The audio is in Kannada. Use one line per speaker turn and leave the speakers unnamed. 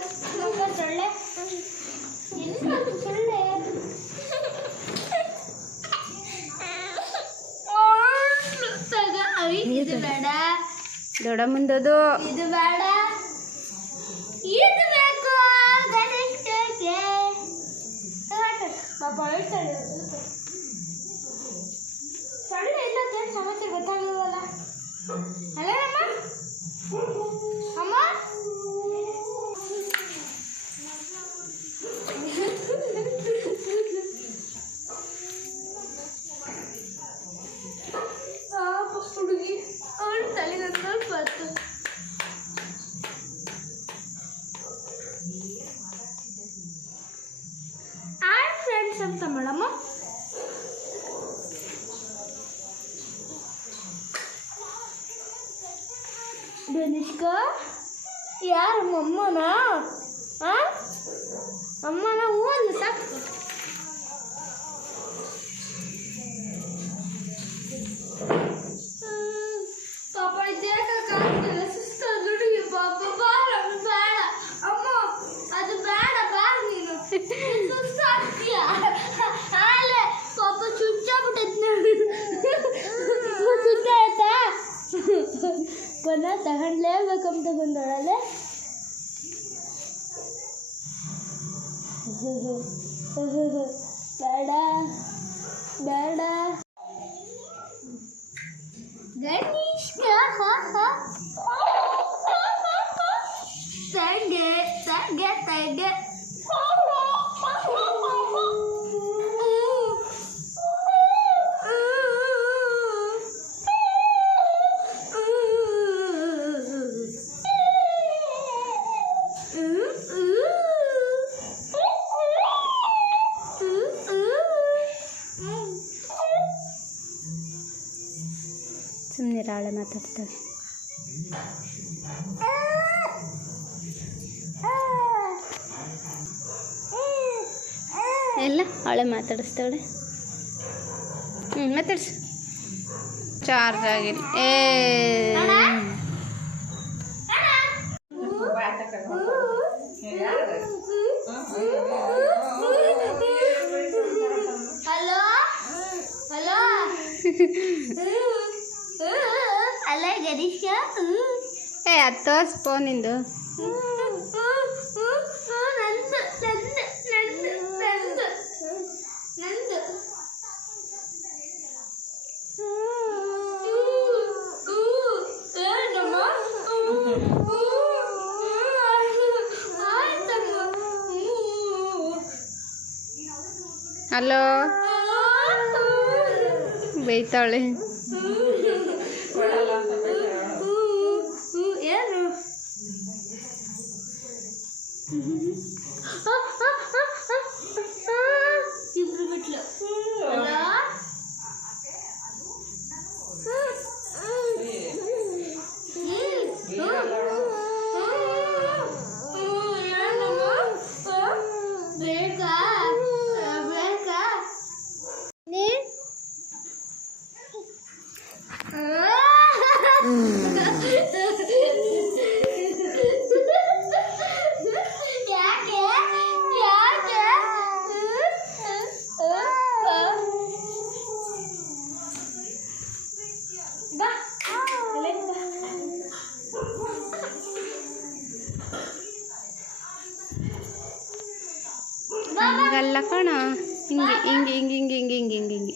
ಸೊಳ್ಳೆ ಸೊಳ್ಳೆ ಇದು ಬೇಡ ದೊಡ ಮುಂದದು
ಇದು ಬೇಡ ಇದು ಬೇಕು ಗಣೇಶ ಪಾಪ ಹೇಳ್ತಾಳೆ ಅಂತ ಮೇಡಮ್ಮ ಧನುಷ್ಕ ಯಾರು ಅಮ್ಮನ? ಅಮ್ಮನ ಹೂ ಸಾಕು. ಪುನಃ ತಗೊಂಡ್ಲೇಬೇಕಂತ ಬಂದೊಳಲೆ ಬೇಡ ಬೇಡ ಗಣೇಶ್ ತಂಗೆ ತಂಗೆ ತಂಗೆ
ರಾಳೆ ಮಾತಾಡ್ತಾಳೆ. ಎಲ್ಲ ಅವಳೆ ಮಾತಾಡಿಸ್ತಾಳೆ. ಹ್ಞೂ ಮಾತಾಡ್ಸು. ಚಾರ್ಜ್ ಆಗಿಲ್ಲ ಏ.
ಹಲೋ? ಹಲೋ?
ಏ ಹತ್ತೋಸ್ ಫೋನಿಂದು ಹಲೋ ಬೈತಾಳೆ
好了，老师。
ಹಂಗಲ್ಲ ಕಣ ಹಿಂಗೆ ಹಿಂಗೆ ಹಿಂಗೆ ಹಿಂಗೆ ಹಿಂಗೆ ಹಿಂಗೆ ಹಿಂಗೆ